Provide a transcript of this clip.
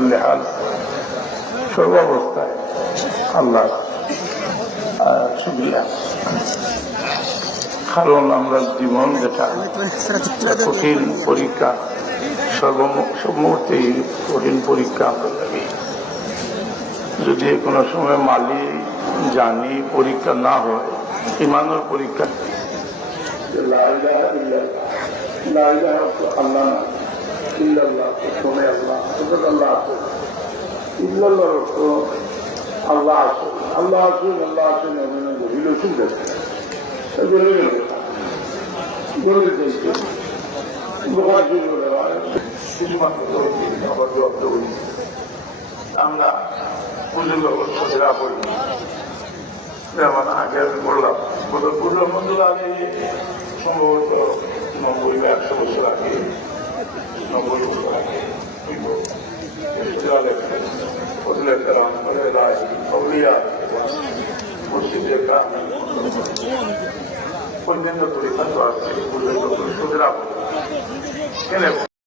কুল্লি হাল সর্বাবস্থায় আল্লাহ শুকরিয়া। কারণ আমরা জীবন যেটা কঠিন পরীক্ষা, সব মুহূর্তেই কঠিন পরীক্ষা আমরা লাগি। যদি কোনো সময় মালি জানি পরীক্ষা না হয়, ইমানের পরীক্ষা আল্লাহ ইল্লাল্লাহ শুনে আল্লাহ আল্লাহ আছে, ইল্লাল্লাহর অর্থ আল্লাহ আছে, আল্লাহ আসুন আল্লাহ আসেন গভীর শুনতে আমরা পুজোর ব্যবস্থা করি। যেমন আগে আমি বললাম পুজোর মধ্যে আগে সম্ভবত 90 বা 100 বছর আগে, 90 বছর আগে পর্যন্ত পরীক্ষা তো আসছে পুজোর